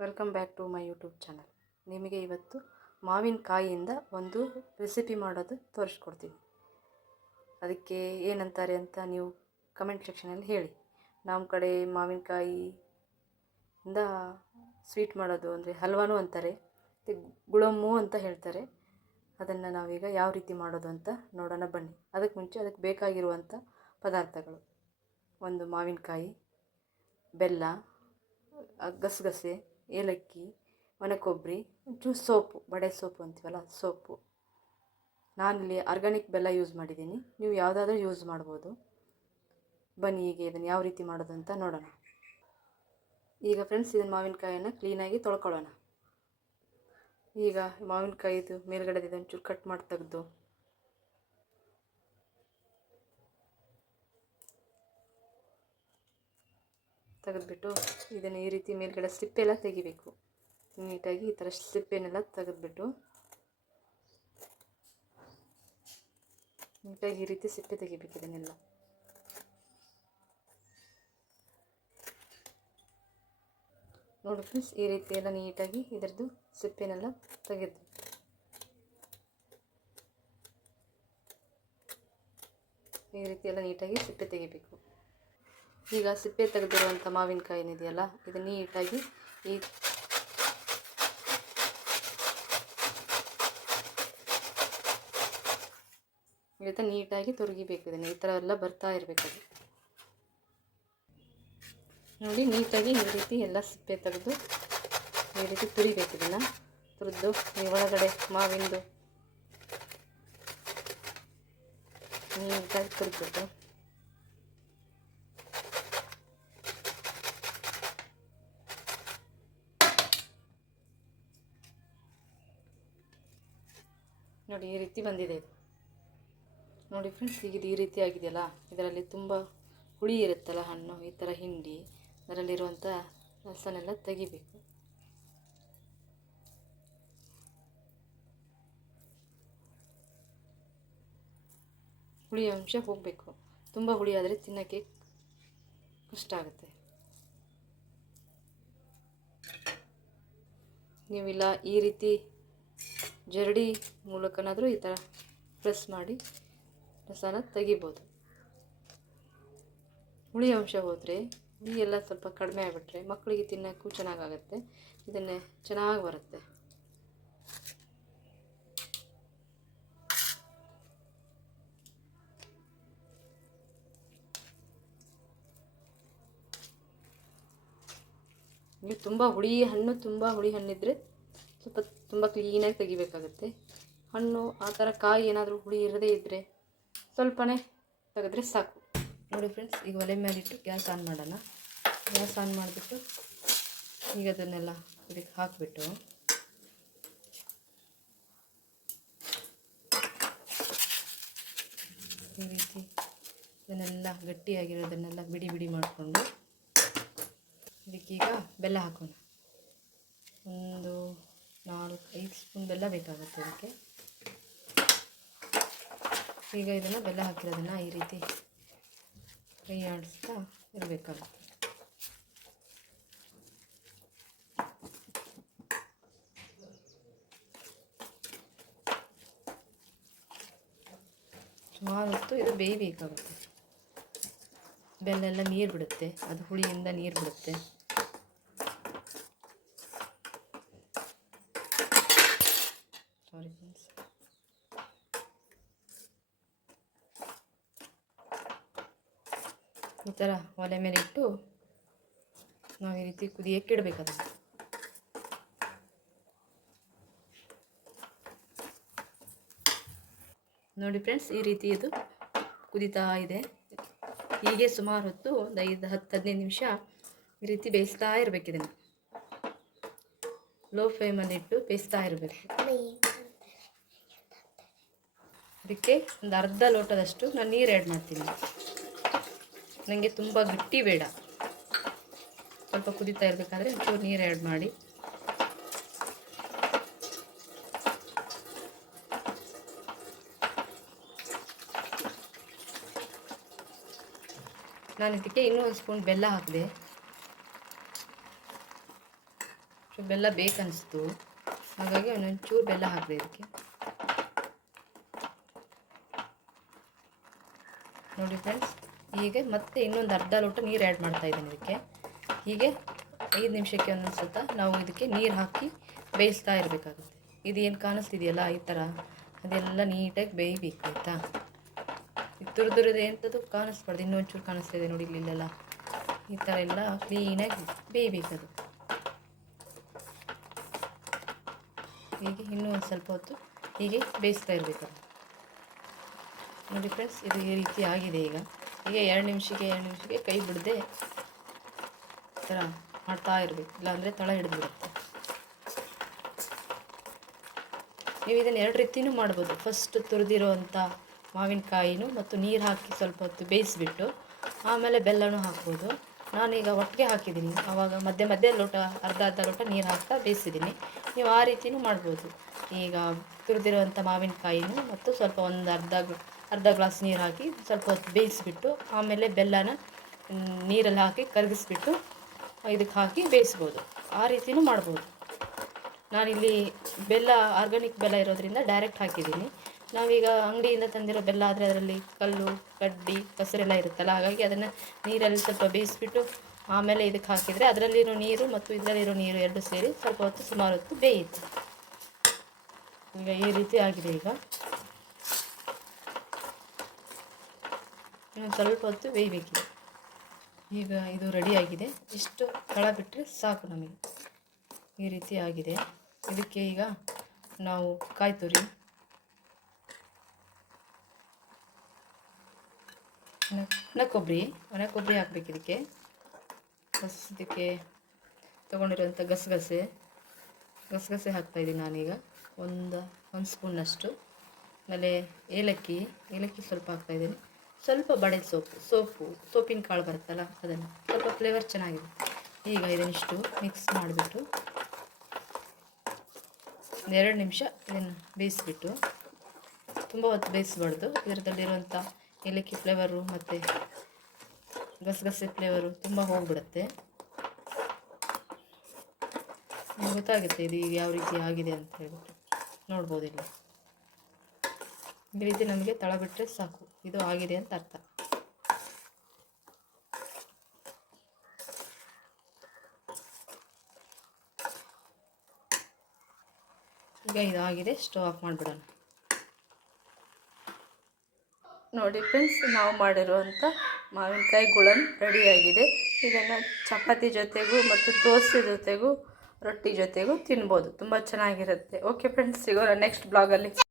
Welcome back to my YouTube channel. ನಿಮಗೆ ಇವತ್ತು ಮಾವಿನಕಾಯಿಯಿಂದ ಒಂದು ರೆಸಿಪಿ ಮಾಡೋದು ತೋರಿಸ್ಕೊಡ್ತೀನಿ. ಅದಕ್ಕೆ ಏನಂತಾರೆ ಅಂತ ನೀವು ಕಮೆಂಟ್ ಸೆಕ್ಷನಲ್ಲಿ ಹೇಳಿ. ನಮ್ಮ ಕಡೆ ಮಾವಿನಕಾಯಿಯಿಂದ ಸ್ವೀಟ್ ಮಾಡೋದು ಅಂದರೆ ಹಲ್ವಾನು ಅಂತಾರೆ, ಗುಳಮ್ಮು ಅಂತ ಹೇಳ್ತಾರೆ. ಅದನ್ನು ನಾವೀಗ ಯಾವ ರೀತಿ ಮಾಡೋದು ಅಂತ ನೋಡೋಣ ಬನ್ನಿ. ಅದಕ್ಕೆ ಮುಂಚೆ ಅದಕ್ಕೆ ಬೇಕಾಗಿರುವಂಥ ಪದಾರ್ಥಗಳು: ಒಂದು ಮಾವಿನಕಾಯಿ, ಬೆಲ್ಲ, ಗಸಗಸೆ, ಏಲಕ್ಕಿ, ಒಣಕೊಬ್ಬರಿ, ಒಂಚೂರು ಸೋಪು, ಬಡೆ ಸೋಪು ಅಂತೀವಲ್ಲ ಸೋಪು. ನಾನಿಲ್ಲಿ ಆರ್ಗ್ಯಾನಿಕ್ ಬೆಲ್ಲ ಯೂಸ್ ಮಾಡಿದ್ದೀನಿ, ನೀವು ಯಾವುದಾದ್ರೂ ಯೂಸ್ ಮಾಡ್ಬೋದು. ಬನ್ನಿ ಈಗ ಇದನ್ನು ಯಾವ ರೀತಿ ಮಾಡೋದು ಅಂತ ನೋಡೋಣ. ಈಗ ಫ್ರೆಂಡ್ಸ್, ಇದನ್ನು ಮಾವಿನಕಾಯಿಯನ್ನು ಕ್ಲೀನಾಗಿ ತೊಳ್ಕೊಳ್ಳೋಣ. ಈಗ ಮಾವಿನಕಾಯಿದು ಮೇಲ್ಗಡೆ ಒಂಚೂರು ಕಟ್ ಮಾಡಿ ತೆಗೆದ್ಬಿಟ್ಟು ಇದನ್ನು ಈ ರೀತಿ ಮೇಲ್ಗಡೆ ಸಿಪ್ಪೆಲ್ಲ ತೆಗಿಬೇಕು. ನೀಟಾಗಿ ಈ ಥರ ಸಿಪ್ಪೆನೆಲ್ಲ ತೆಗೆದ್ಬಿಟ್ಟು ನೀಟಾಗಿ ಈ ರೀತಿ ಸಿಪ್ಪೆ ತೆಗಿಬೇಕು. ಇದನ್ನೆಲ್ಲ ನೋಡಿ ಫ್ರೆಂಡ್ಸ್, ಈ ರೀತಿ ಎಲ್ಲ ನೀಟಾಗಿ ಇದರದ್ದು ಸಿಪ್ಪೆನೆಲ್ಲ ತೆಗೆದು ಈ ರೀತಿ ಎಲ್ಲ ನೀಟಾಗಿ ಸಿಪ್ಪೆ ತೆಗಿಬೇಕು. ಈಗ ಸಿಪ್ಪೆ ತೆಗೆದಿರುವಂಥ ಮಾವಿನಕಾಯಿ ಏನಿದೆಯಲ್ಲ, ಇದು ನೀಟಾಗಿ ಈ ನೀಟಾಗಿ ತುರುಗಿಬೇಕು. ಇದನ್ನು ಈ ಥರ ಎಲ್ಲ ಬರ್ತಾ ಇರಬೇಕು. ಅದು ನೋಡಿ, ನೀಟಾಗಿ ಈ ರೀತಿ ಎಲ್ಲ ಸಿಪ್ಪೆ ತೆಗೆದು ಈ ರೀತಿ ತುರಿಬೇಕು. ಇದನ್ನು ತುರಿದು ಈ ಒಳಗಡೆ ಮಾವಿಂದು ನೀಟಾಗಿ ತುರಿದ್ಬಿಟ್ಟು ನೋಡಿ ಈ ರೀತಿ ಬಂದಿದೆ ಇದು. ನೋಡಿ ಫ್ರೆಂಡ್ಸ್, ಈಗ ಇದು ಈ ರೀತಿ ಆಗಿದೆಯಲ್ಲ, ಇದರಲ್ಲಿ ತುಂಬ ಹುಳಿ ಇರುತ್ತಲ್ಲ ಹಣ್ಣು, ಈ ಥರ ಹಿಂಡಿ ಅದರಲ್ಲಿರುವಂಥ ರಸನೆಲ್ಲ ತೆಗಿಬೇಕು. ಹುಳಿ ಅಂಶ ಹೋಗಬೇಕು. ತುಂಬ ಹುಳಿ ಆದರೆ ತಿನ್ನೋಕ್ಕೆ ಕಷ್ಟ ಆಗುತ್ತೆ. ನೀವಿಲ್ಲ ಈ ರೀತಿ ಜರಡಿ ಮೂಲಕನಾದರೂ ಈ ಥರ ಪ್ರೆಸ್ ಮಾಡಿ ರಸನ ತೆಗಿಬೋದು. ಹುಳಿ ಅಂಶ ಹೋದರೆ, ಹುಳಿ ಎಲ್ಲ ಸ್ವಲ್ಪ ಕಡಿಮೆ ಆಗಿಬಿಟ್ರೆ ಮಕ್ಕಳಿಗೆ ತಿನ್ನೋಕ್ಕೂ ಚೆನ್ನಾಗಾಗುತ್ತೆ. ಇದನ್ನೇ ಚೆನ್ನಾಗಿ ಬರುತ್ತೆ. ನೀವು ತುಂಬ ಹುಳಿ ಹಣ್ಣಿದ್ದರೆ ಸ್ವಲ್ಪ ತುಂಬ ಕ್ಲೀನಾಗಿ ತೆಗಿಬೇಕಾಗುತ್ತೆ. ಹಣ್ಣು ಆ ಥರ ಕಾಯಿ ಏನಾದರೂ ಹುಳಿ ಇರದೇ ಇದ್ದರೆ ಸ್ವಲ್ಪನೇ ತೆಗೆದ್ರೆ ಸಾಕು. ನೋಡಿ ಫ್ರೆಂಡ್ಸ್, ಈಗ ಒಲೆ ಮೇಲಿಟ್ಟು ಗ್ಯಾಸ್ ಆನ್ ಮಾಡೋಣ. ಗ್ಯಾಸ್ ಆನ್ ಮಾಡಿಬಿಟ್ಟು ಈಗ ಅದನ್ನೆಲ್ಲ ಇದಕ್ಕೆ ಹಾಕಿಬಿಟ್ಟು ಈ ರೀತಿ ಇದನ್ನೆಲ್ಲ ಗಟ್ಟಿಯಾಗಿರೋದನ್ನೆಲ್ಲ ಬಿಡಿ ಬಿಡಿ ಮಾಡಿಕೊಂಡು ಇದಕ್ಕೀಗ ಬೆಲ್ಲ ಹಾಕೋಣ. ಒಂದು 4-5 ಸ್ಪೂನ್ ಬೆಲ್ಲ ಬೇಕಾಗುತ್ತೆ ಇದಕ್ಕೆ. ಈಗ ಇದನ್ನು ಬೆಲ್ಲ ಹಾಕಿರೋದನ್ನು ಈ ರೀತಿ ಕೈ ಆಡಿಸ್ತಾ ಇರಬೇಕಾಗುತ್ತೆ. ಸುಮಾರು ಹೊತ್ತು ಇದು ಬೇಯಬೇಕಾಗುತ್ತೆ. ಬೆಲ್ಲ ಎಲ್ಲ ನೀರು ಬಿಡುತ್ತೆ, ಅದು ಹುಳಿಯಿಂದ ನೀರು ಬಿಡುತ್ತೆ. Sorry friends. ಈ ಥರ ಒಲೆ ಮೇಲೆ ಇಟ್ಟು ನಾವು ಈ ರೀತಿ ಕುದಿಯಕ್ಕೆ ಇಡಬೇಕು ಅದನ್ನು. ನೋಡಿ ಫ್ರೆಂಡ್ಸ್, ಈ ರೀತಿ ಇದು ಕುದೀತಾ ಇದೆ. ಹೀಗೆ ಸುಮಾರು ಹೊತ್ತು ಒಂದು 5-10-15 ನಿಮಿಷ ಈ ರೀತಿ ಬೇಯಿಸ್ತಾ ಇರಬೇಕು. ಇದನ್ನು ಲೋ ಫ್ಲೇಮಲ್ಲಿಟ್ಟು ಬೇಯಿಸ್ತಾ ಇರಬೇಕು. ಅದಕ್ಕೆ ಒಂದು ಅರ್ಧ ಲೋಟದಷ್ಟು ನಾನು ನೀರು ಆ್ಯಡ್ ಮಾಡ್ತೀನಿ. ನನಗೆ ತುಂಬ ಗಟ್ಟಿ ಬೇಡ, ಸ್ವಲ್ಪ ಕುದೀತಾ ಇರಬೇಕಾದ್ರೆ ಒಂಚೂರು ನೀರು ಆ್ಯಡ್ ಮಾಡಿ. ನಾನು ಇದಕ್ಕೆ ಇನ್ನೂ 1 ಸ್ಪೂನ್ ಬೆಲ್ಲ ಹಾಕಿದೆ. ಬೆಲ್ಲ ಬೇಕನ್ನಿಸ್ತು, ಹಾಗಾಗಿ ಒಂದೊಂಚೂರು ಬೆಲ್ಲ ಹಾಕಿದೆ ಇದಕ್ಕೆ. ನೋಡಿ ಫ್ರೆಂಡ್ಸ್, ಹೀಗೆ ಮತ್ತೆ ಇನ್ನೊಂದು ಅರ್ಧ ಲೋಟ ನೀರು ಆ್ಯಡ್ ಮಾಡ್ತಾಯಿದ್ದೀನಿ ಇದಕ್ಕೆ. ಹೀಗೆ 5 ನಿಮಿಷಕ್ಕೆ ಒಂದೊಂದು ಸತ ನಾವು ಇದಕ್ಕೆ ನೀರು ಹಾಕಿ ಬೇಯಿಸ್ತಾ ಇರಬೇಕಾಗುತ್ತೆ. ಇದು ಏನು ಕಾಣಿಸ್ತಿದೆಯಲ್ಲ ಈ ಥರ, ಅದೆಲ್ಲ ನೀಟಾಗಿ ಬೇಯಬೇಕು ಆಯಿತಾ. ಇದು ತುರಿದಿರೋದು ಎಂಥದ್ದು ಕಾಣಿಸ್ಬಾರ್ದು, ಇನ್ನೊಂಚೂರು ಕಾಣಿಸ್ತಾ ಇದೆ ನೋಡಿ ಇಲ್ಲೆಲ್ಲ. ಈ ಥರ ಎಲ್ಲ ಕ್ಲೀನಾಗಿ ಬೇಯಬೇಕದು. ಹೀಗೆ ಇನ್ನೂ ಒಂದು ಸ್ವಲ್ಪ ಹೊತ್ತು ಹೀಗೆ ಬೇಯಿಸ್ತಾ ಇರಬೇಕು. ನೋಡಿ ಫ್ರೆಂಡ್ಸ್, ಇದು ಈ ರೀತಿ ಆಗಿದೆ. ಈಗ ಹೀಗೆ 2 ನಿಮಿಷಕ್ಕೆ ಕೈ ಬಿಡದೆ ಈ ಥರ ಮಾಡ್ತಾ ಇರಬೇಕು, ಇಲ್ಲಾಂದರೆ ತಳ ಹಿಡಿದ್ಬಿಡುತ್ತೆ. ನೀವು ಇದನ್ನು 2 ರೀತಿಯೂ ಮಾಡ್ಬೋದು. ಫಸ್ಟ್ ತುರಿದಿರೋವಂಥ ಮಾವಿನಕಾಯಿನೂ ಮತ್ತು ನೀರು ಹಾಕಿ ಸ್ವಲ್ಪ ಹೊತ್ತು ಬೇಯಿಸಿಬಿಟ್ಟು ಆಮೇಲೆ ಬೆಲ್ಲನೂ ಹಾಕ್ಬೋದು. ನಾನೀಗ ಒಟ್ಟಿಗೆ ಹಾಕಿದ್ದೀನಿ, ಆವಾಗ ಮಧ್ಯೆ ಲೋಟ ಅರ್ಧ ಲೋಟ ನೀರು ಹಾಕ್ತಾ ಬೇಯಿಸಿದ್ದೀನಿ. ನೀವು ಆ ರೀತಿಯೂ ಮಾಡ್ಬೋದು. ಈಗ ತುರಿದಿರುವಂಥ ಮಾವಿನಕಾಯಿನೂ ಮತ್ತು ಸ್ವಲ್ಪ ಒಂದು ಅರ್ಧ ಗ್ಲಾಸ್ ನೀರು ಹಾಕಿ ಸ್ವಲ್ಪ ಹೊತ್ತು ಬೇಯಿಸಿಬಿಟ್ಟು ಆಮೇಲೆ ಬೆಲ್ಲನ ನೀರಲ್ಲಿ ಹಾಕಿ ಕರಗಿಸ್ಬಿಟ್ಟು ಇದಕ್ಕೆ ಹಾಕಿ ಬೇಯಿಸ್ಬೋದು. ಆ ರೀತಿಯೂ ಮಾಡ್ಬೋದು. ನಾನಿಲ್ಲಿ ಬೆಲ್ಲ ಆರ್ಗಾನಿಕ್ ಬೆಲ್ಲ ಇರೋದ್ರಿಂದ ಡೈರೆಕ್ಟ್ ಹಾಕಿದ್ದೀನಿ. ನಾವೀಗ ಅಂಗಡಿಯಿಂದ ತಂದಿರೋ ಬೆಲ್ಲ ಆದರೆ ಅದರಲ್ಲಿ ಕಲ್ಲು ಕಡ್ಡಿ ಕೆಸರೆಲ್ಲ ಇರುತ್ತಲ್ಲ, ಹಾಗಾಗಿ ಅದನ್ನು ನೀರಲ್ಲಿ ಸ್ವಲ್ಪ ಬೇಯಿಸ್ಬಿಟ್ಟು ಆಮೇಲೆ ಇದಕ್ಕೆ ಹಾಕಿದರೆ ಅದರಲ್ಲಿರೋ ನೀರು ಮತ್ತು ಇದರಲ್ಲಿರೋ ನೀರು 2 ಸೇರಿ ಸ್ವಲ್ಪ ಹೊತ್ತು ಸುಮಾರು ಹೊತ್ತು ಬೇಯುತ್ತೆ. ಈಗ ಈ ರೀತಿ ಆಗಿದೆ. ಈಗ ಇನ್ನೊಂದು ಸ್ವಲ್ಪ ಹೊತ್ತು ಬೇಯಬೇಕಿದೆ. ಈಗ ಇದು ರೆಡಿಯಾಗಿದೆ. ಇಷ್ಟು ತಳ ಬಿಟ್ಟರೆ ಸಾಕು ನಮಗೆ. ಈ ರೀತಿ ಆಗಿದೆ. ಇದಕ್ಕೆ ಈಗ ನಾವು ಕಾಯಿ ತುರಿ, ಒಣ ಕೊಬ್ಬರಿ ಹಾಕಬೇಕು ಇದಕ್ಕೆ. ಇದಕ್ಕೆ ತೊಗೊಂಡಿರೋಂಥ ಗಸಗಸೆ ಹಾಕ್ತಾಯಿದ್ದೀನಿ ನಾನೀಗ ಒಂದು ಸ್ಪೂನಷ್ಟು. ಆಮೇಲೆ ಏಲಕ್ಕಿ ಸ್ವಲ್ಪ ಹಾಕ್ತಾಯಿದ್ದೀನಿ. ಸ್ವಲ್ಪ ಬಡೆ ಸೋಪಿನ ಕಾಳು ಬರುತ್ತಲ್ಲ ಅದನ್ನು, ಸ್ವಲ್ಪ ಫ್ಲೇವರ್ ಚೆನ್ನಾಗಿದೆ. ಈಗ ಇದನ್ನಿಷ್ಟು ಮಿಕ್ಸ್ ಮಾಡಿಬಿಟ್ಟು 2 ನಿಮಿಷ ಇದನ್ನು ಬೇಯಿಸಿಬಿಟ್ಟು, ತುಂಬ ಹೊತ್ತು ಬೇಯಿಸಬಾರ್ದು. ಇದರಲ್ಲಿರುವಂಥ ಏಲಕ್ಕಿ ಫ್ಲೇವರು ಮತ್ತು ಗಸಗಸೆ ಫ್ಲೇವರು ತುಂಬ ಹೋಗಿಬಿಡುತ್ತೆ. ಗೊತ್ತಾಗುತ್ತೆ ಇದು ಈಗ ಯಾವ ರೀತಿ ಆಗಿದೆ ಅಂತ ಹೇಳ್ಬಿಟ್ಟು ನೋಡ್ಬೋದಿಲ್ಲ. ಈ ರೀತಿ ನಮಗೆ ತಳ ಬಿಟ್ಟರೆ ಸಾಕು, ಇದು ಆಗಿದೆ ಅಂತ ಅರ್ಥ. ಈಗ ಇದಾಗಿದೆ, ಸ್ಟವ್ ಆಫ್ ಮಾಡಿಬಿಡೋಣ. ನೋಡಿ ಫ್ರೆಂಡ್ಸ್, ನಾವು ಮಾಡಿರುವಂಥ ಮಾವಿನಕಾಯಿ ಗುಳನ್ ರೆಡಿಯಾಗಿದೆ. ಇದನ್ನು ಚಪಾತಿ ಜೊತೆಗೂ ಮತ್ತು ದೋಸೆ ಜೊತೆಗೂ ರೊಟ್ಟಿ ಜೊತೆಗೂ ತಿನ್ಬೋದು. ತುಂಬ ಚೆನ್ನಾಗಿರುತ್ತೆ. ಓಕೆ ಫ್ರೆಂಡ್ಸ್, ಸಿಗೋಣ ನೆಕ್ಸ್ಟ್ ಬ್ಲಾಗಲ್ಲಿ.